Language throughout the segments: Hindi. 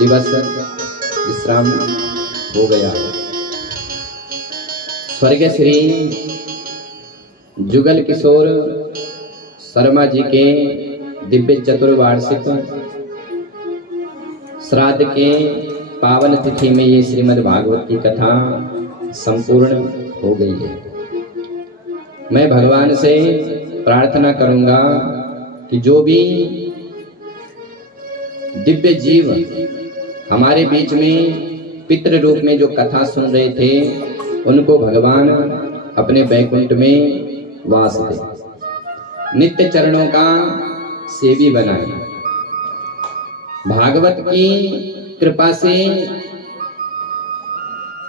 दिवस विश्राम हो गया। स्वर्गीय श्री जुगल किशोर शर्मा जी के दिव्य चतुर्वार्षिक श्राद्ध के पावन तिथि में ये श्रीमद् भागवत की कथा संपूर्ण हो गई है। मैं भगवान से प्रार्थना करूंगा कि जो भी दिव्य जीव हमारे बीच में पितृ रूप में जो कथा सुन रहे थे, उनको भगवान अपने बैकुंठ में वास दे, नित्य चरणों का सेवी बनाए। भागवत की कृपा से,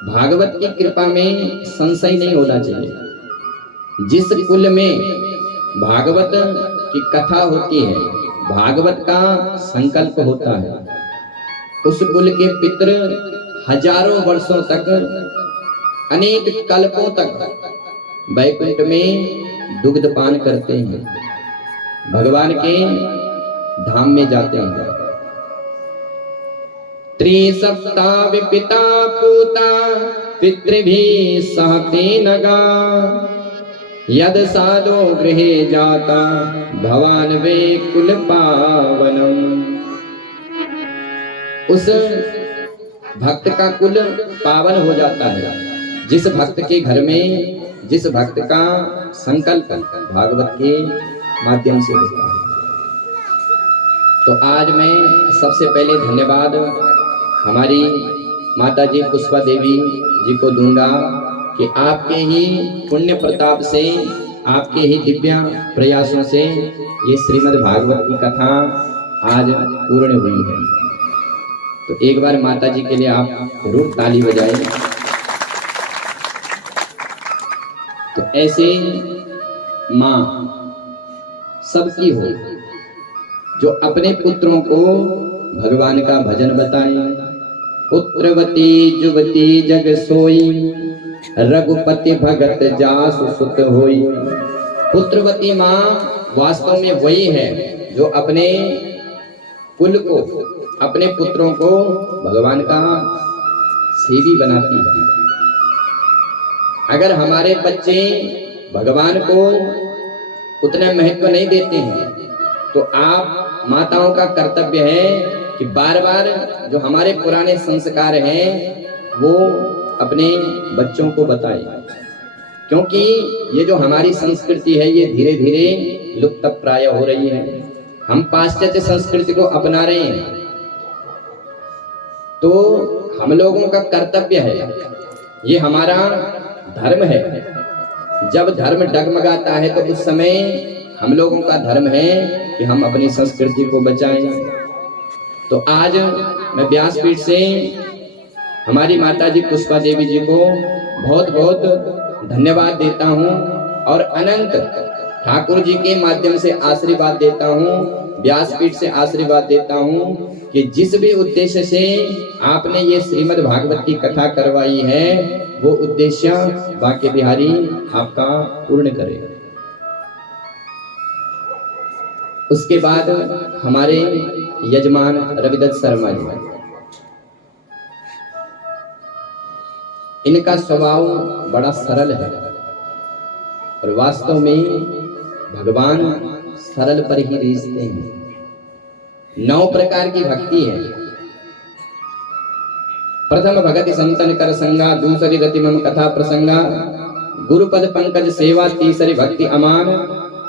भागवत की कृपा में संशय नहीं होना चाहिए। जिस कुल में भागवत की कथा होती है, भागवत का संकल्प होता है, उस कुल के पितृ हजारों वर्षों तक, अनेक कल्पों तक वैकुंठ में दुग्ध पान करते हैं, भगवान के धाम में जाते हैं। त्रिसप्ता विपिता पूता पितृभिः सहते नगा, यद साधो गृहे जाता भवान वे कुल पावनम। उस भक्त का कुल पावन हो जाता है जिस भक्त के घर में, जिस भक्त का संकल्प भागवत के माध्यम से होता है। तो आज मैं सबसे पहले धन्यवाद हमारी माता जी पुष्पा देवी जी को दूंगा कि आपके ही पुण्य प्रताप से, आपके ही दिव्य प्रयासों से ये श्रीमद् भागवत की कथा आज पूर्ण हुई है। तो एक बार माता जी के लिए आप जरूर ताली बजाएं। तो ऐसे माँ सबकी हो जो अपने पुत्रों को भगवान का भजन बताएं। पुत्रवती जुवती जग सोई, रघुपति भगत जासु सुत होई। पुत्रवती माँ वास्तव में वही है जो अपने कुल को, अपने पुत्रों को भगवान का सेवी बनाती है। अगर हमारे बच्चे भगवान को उतना महत्व नहीं देते हैं, तो आप माताओं का कर्तव्य है कि बार बार जो हमारे पुराने संस्कार हैं वो अपने बच्चों को बताएं, क्योंकि ये जो हमारी संस्कृति है ये धीरे धीरे लुप्त प्राय हो रही है। हम पाश्चात्य संस्कृति को अपना रहे हैं। तो हम लोगों का कर्तव्य है, ये हमारा धर्म है। जब धर्म डगमगाता है तो उस समय हम लोगों का धर्म है कि हम अपनी संस्कृति को बचाएं। तो आज मैं व्यासपीठ से हमारी माता जी पुष्पा देवी जी को बहुत बहुत धन्यवाद देता हूं और अनंत ठाकुर जी के माध्यम से आशीर्वाद देता हूं, व्यासपीठ से आशीर्वाद देता हूं कि जिस भी उद्देश्य से आपने ये श्रीमद् भागवत की कथा करवाई है, वो उद्देश्य बांके बिहारी आपका पूर्ण करे। उसके बाद हमारे यजमान रविदत्त शर्मा जी, इनका स्वभाव बड़ा सरल है और वास्तव में भगवान सरल पर ही रीझते हैं। 9 प्रकार की भक्ति है। प्रथम भगति संतन कर संगा, दूसरी रति मम कथा प्रसंगा, गुरुपद पंकज सेवा, तीसरी भक्ति अमान,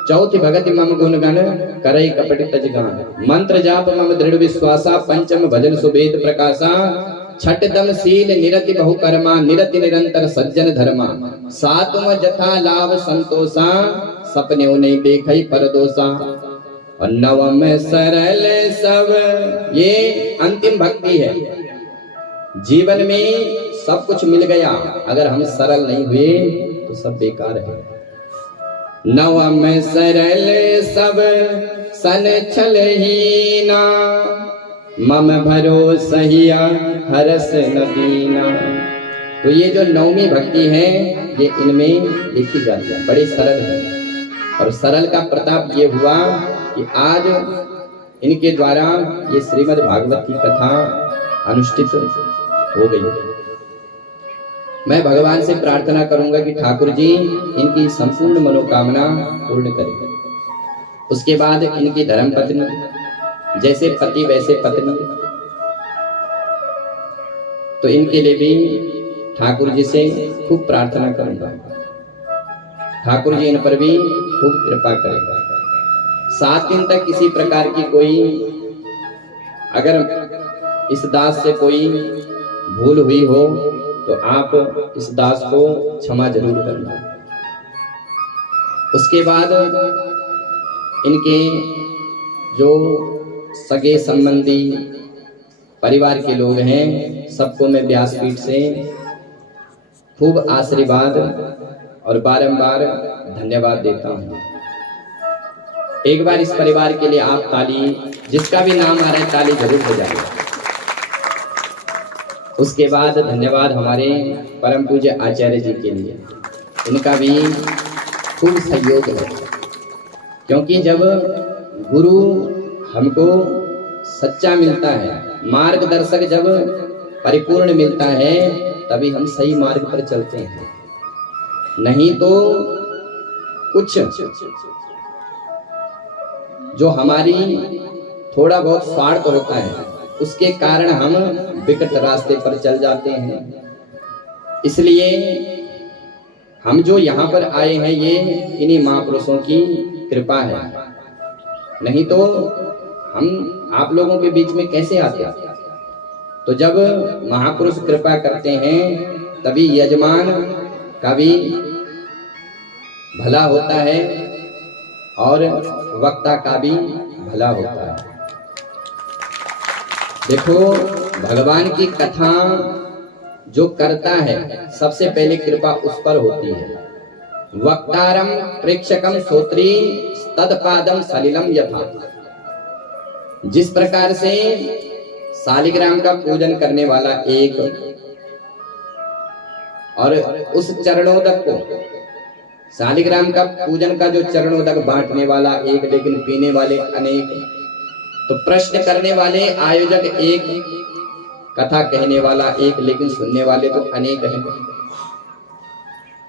चौथी भगति मम गुणगण करई कपट तजगान, मंत्र जाप मम दृढ़ विश्वासा, पंचम भजन सुवेद प्रकाशा, छठतम शील निरति बहुकर्मा, निरति निरंतर सज्जन धर्मा, सातम जथा लाभ संतोषा, सपने नहीं देखई परदोषा, और नवम सरल सब। ये अंतिम भक्ति है। जीवन में सब कुछ मिल गया, अगर हम सरल नहीं हुए तो सब बेकार है। नवम सरल सब सन छल हीना, मम भरोसहिया हरस नबीना। तो ये जो 9वीं भक्ति है ये इनमें लिखी जाती है, बड़ी सरल है। और सरल का प्रताप ये हुआ कि आज इनके द्वारा ये श्रीमद् भागवत की कथा अनुष्ठित हो गई। मैं भगवान से प्रार्थना करूंगा कि ठाकुर जी इनकी संपूर्ण मनोकामना पूर्ण करें। उसके बाद इनकी धर्मपत्नी, जैसे पति वैसे पत्नी, तो इनके लिए भी ठाकुर जी से खूब प्रार्थना करूंगा। ठाकुर जी इन पर भी खूब कृपा करेगा। 7 दिन तक किसी प्रकार की कोई अगर इस दास से कोई भूल हुई हो तो आप इस दास को क्षमा जरूर करना। उसके बाद इनके जो सगे संबंधी परिवार के लोग हैं, सबको मैं व्यासपीठ से खूब आशीर्वाद और बारंबार धन्यवाद देता हूँ। एक बार इस परिवार के लिए आप ताली, जिसका भी नाम आ रहा है ताली जरूर बजाइए। उसके बाद धन्यवाद हमारे परम पूज्य आचार्य जी के लिए, इनका भी खूब सहयोग है। क्योंकि जब गुरु हमको सच्चा मिलता है, मार्गदर्शक जब परिपूर्ण मिलता है, तभी हम सही मार्ग पर चलते हैं। नहीं तो कुछ जो हमारी थोड़ा बहुत स्वार्थ होता है, उसके कारण हम विकट रास्ते पर चल जाते हैं। इसलिए हम जो यहाँ पर आए हैं, ये इन्हीं महापुरुषों की कृपा है। नहीं तो हम आप लोगों के बीच में कैसे आते हैं? तो जब महापुरुष कृपा करते हैं, तभी यजमान का भी भला होता है और वक्ता का भी भला होता है। देखो, भगवान की कथा जो करता है, सबसे पहले कृपा उस पर होती है। वक्तारम प्रेक्षकम श्रोत्री तत्पादम सलिलम यथा। जिस प्रकार से शालिग्राम का पूजन करने वाला एक और उस चरणोदक को, शालिग्राम का पूजन का जो चरणोदक बांटने वाला एक, लेकिन पीने वाले अनेक, तो प्रश्न करने वाले आयोजक एक, कथा कहने वाला एक, लेकिन सुनने वाले तो अनेक हैं।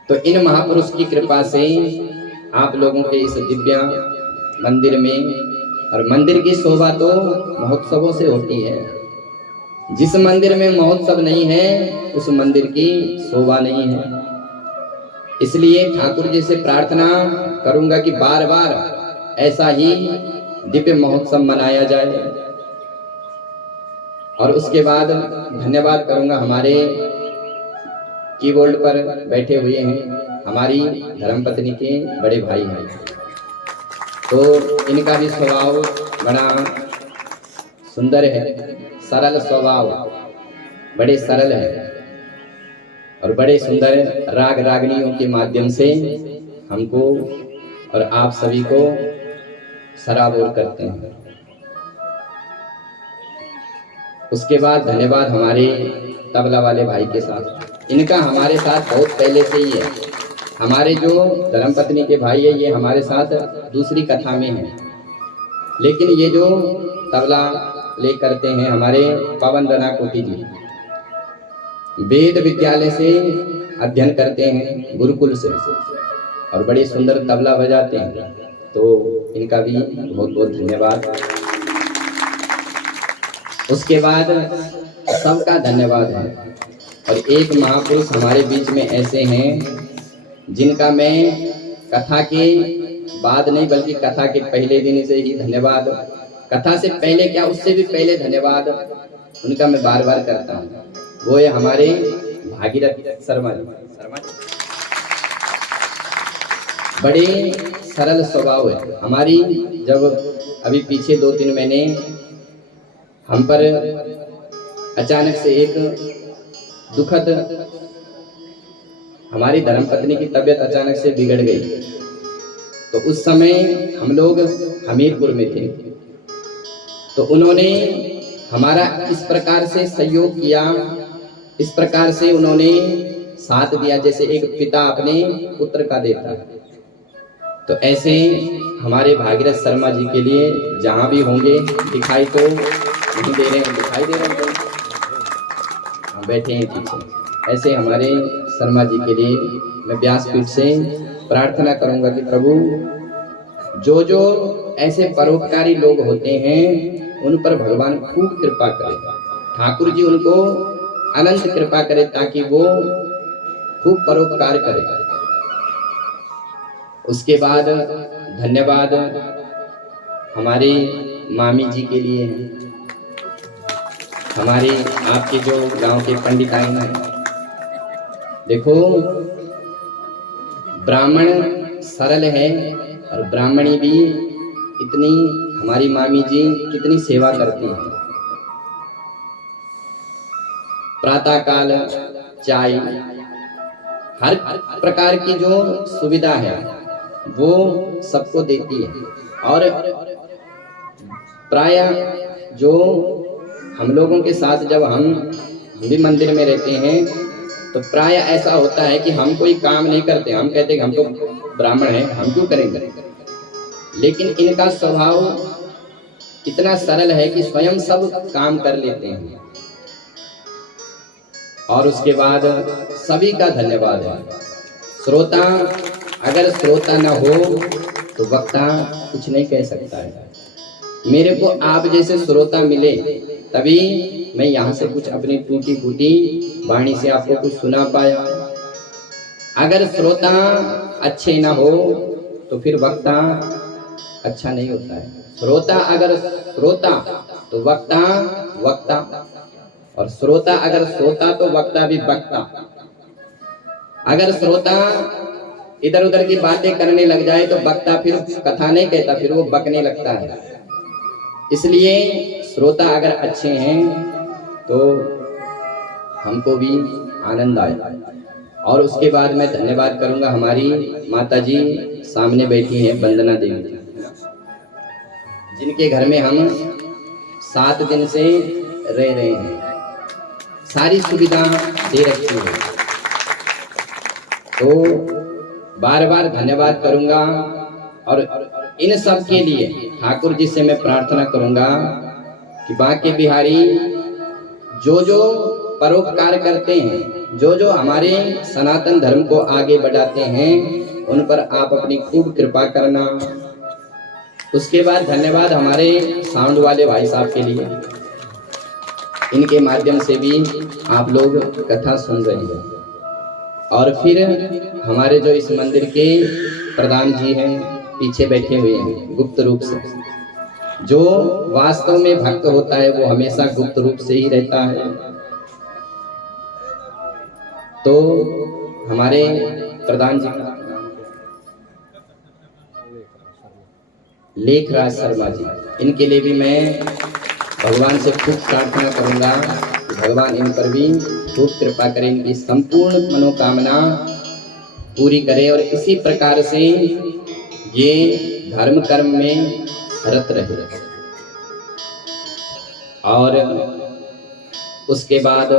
तो इन महापुरुष की कृपा से आप लोगों के इस दिव्य मंदिर में, और मंदिर की शोभा तो महोत्सवों से होती है। जिस मंदिर में महोत्सव नहीं है, उस मंदिर की शोभा नहीं है। इसलिए ठाकुर जी से प्रार्थना करूंगा कि बार बार ऐसा ही दिव्य महोत्सव मनाया जाए। और उसके बाद धन्यवाद करूंगा हमारे कीबोर्ड पर बैठे हुए हैं, हमारी धर्मपत्नी के बड़े भाई हैं। तो इनका भी स्वभाव बड़ा सुंदर है, सरल स्वभाव, बड़े सरल है और बड़े सुंदर राग रागनियों के माध्यम से हमको और आप सभी को सराबोर करते हैं। उसके बाद धन्यवाद हमारे तबला वाले भाई के साथ, इनका हमारे साथ बहुत पहले से ही है। हमारे जो धर्मपत्नी के भाई है, ये हमारे साथ दूसरी कथा में है, लेकिन ये जो तबला ले करते हैं हमारे पवन दना कोटी जी, वेद विद्यालय से अध्ययन करते हैं, गुरुकुल से, और बड़े सुंदर तबला बजाते हैं। तो इनका भी बहुत बहुत धन्यवाद। उसके बाद सबका धन्यवाद है। और एक महापुरुष हमारे बीच में ऐसे हैं जिनका मैं कथा के बाद नहीं, बल्कि कथा के पहले दिन से ही धन्यवाद, कथा से पहले क्या, उससे भी पहले धन्यवाद उनका मैं बार बार करता हूँ। वो है हमारे भागीरथ शर्मा जी। बड़े सरल स्वभाव है। हमारी जब अभी पीछे 2-3 महीने हम पर अचानक से एक दुखद, हमारी धर्मपत्नी की तबीयत अचानक से बिगड़ गई। तो उस समय हम लोग हमीरपुर में थे। तो उन्होंने हमारा इस प्रकार से सहयोग किया, इस प्रकार से उन्होंने साथ दिया जैसे एक पिता अपने पुत्र का देता है। तो ऐसे हमारे भागीरथ शर्मा जी के लिए जहाँ भी होंगे, दिखाई तो नहीं दे रहे हैं, दिखाई दे रहे हैं, बैठे हैं पीछे। ऐसे हमारे शर्मा जी के लिए मैं व्यासपीठ से प्रार्थना करूंगा कि प्रभु जो जो ऐसे परोपकारी लोग होते हैं उन पर भगवान खूब कृपा करे, ठाकुर जी उनको अनंत कृपा करे ताकि वो खूब परोपकार करे। उसके बाद धन्यवाद हमारे मामी जी के लिए हैं, हमारे आपके जो गांव के पंडिताइन हैं। देखो ब्राह्मण सरल है और ब्राह्मणी भी इतनी, हमारी मामी जी कितनी सेवा करती हैं। प्रातः काल चाय, हर प्रकार की जो सुविधा है वो सबको देती है। और प्रायः जो हम लोगों के साथ जब हम भी मंदिर में रहते हैं तो प्रायः ऐसा होता है कि हम कोई काम नहीं करते, हम कहते हैं हम तो ब्राह्मण हैं, हम क्यों करेंगे। लेकिन इनका स्वभाव इतना सरल है कि स्वयं सब काम कर लेते हैं। और उसके बाद सभी का धन्यवाद है। श्रोता, अगर श्रोता न हो तो वक्ता कुछ नहीं कह सकता है। मेरे को आप जैसे श्रोता मिले तभी मैं यहाँ से कुछ अपनी टूटी फूटी वाणी से आपको कुछ सुना पाया। अगर श्रोता अच्छे ना हो तो फिर वक्ता अच्छा नहीं होता है। श्रोता अगर श्रोता तो वक्ता वक्ता, और श्रोता अगर श्रोता तो वक्ता भी वक्ता। अगर श्रोता इधर उधर की बातें करने लग जाए तो वक्ता फिर कथा नहीं कहता, फिर वो बकने लगता है। इसलिए श्रोता अगर अच्छे हैं तो हमको भी आनंद आए। और उसके बाद मैं धन्यवाद करूंगा हमारी माता जी सामने बैठी हैं, वंदना देवी, जिनके घर में हम 7 दिन से रह रहे हैं, सारी सुविधा दे रखी है। तो बार बार धन्यवाद करूंगा। और इन सब के लिए ठाकुर जी से मैं प्रार्थना करूंगा कि बांके बिहारी जो जो परोपकार करते हैं, जो जो हमारे सनातन धर्म को आगे बढ़ाते हैं, उन पर आप अपनी खूब कृपा करना। उसके बाद धन्यवाद हमारे साउंड वाले भाई साहब के लिए, इनके माध्यम से भी आप लोग कथा सुन रहे हैं। और फिर हमारे जो इस मंदिर के प्रधान जी हैं, पीछे बैठे हुए हैं गुप्त रूप से। जो वास्तव में भक्त होता है वो हमेशा गुप्त रूप से ही रहता है। तो हमारे प्रधान जी लेखराज शर्मा जी, इनके लिए भी मैं भगवान से खूब प्रार्थना करूंगा कि भगवान इन पर भी खूब कृपा करें, इनकी संपूर्ण मनोकामना पूरी करे और इसी प्रकार से ये धर्म कर्म में रत रहे। और उसके बाद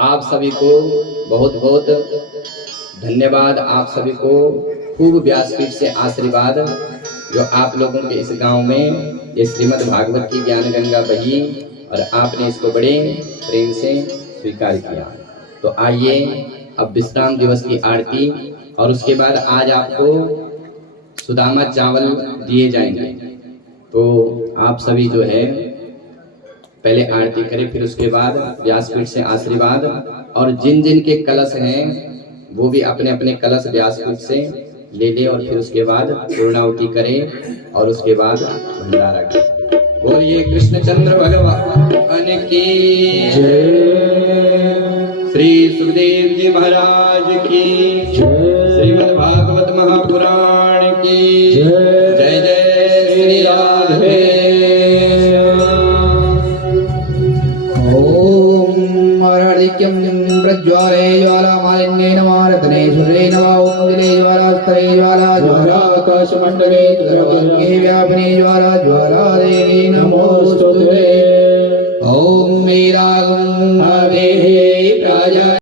आप सभी को बहुत बहुत धन्यवाद। आप सभी को खूब व्यासपीठ से आशीर्वाद, जो आप लोगों के इस गांव में ये श्रीमद् भागवत की ज्ञान गंगा बही और आपने इसको बड़े प्रेम से स्वीकार किया। तो आइए अब विश्राम दिवस की आरती, और उसके बाद आज आपको सुदामा चावल दिए जाएंगे। तो आप सभी जो है पहले आरती करें, फिर उसके बाद व्यासपीठ से आशीर्वाद। और जिन जिन के कलश हैं वो भी अपने अपने कलश व्यासपीठ से ले ले, और फिर उसके बाद पूर्णाहुति करें और उसके बाद भंडारा करें। बोलिए कृष्णचंद्र भगवान की जय, श्री सुखदेव जी महाराज की जय, श्रीमद् भागवत महापुराण की जय। जय जय श्री राधे। प्रज्वाले ज्वाला मालिन्येन मारतने सुरे नमः ओम दिले ज्वाला स्तरे ज्वाला ज्वाला आकाश मंडले ज्वाला व्यापने ज्वाला ज्वाला देवी नमोस्तुते। ओम मीरागम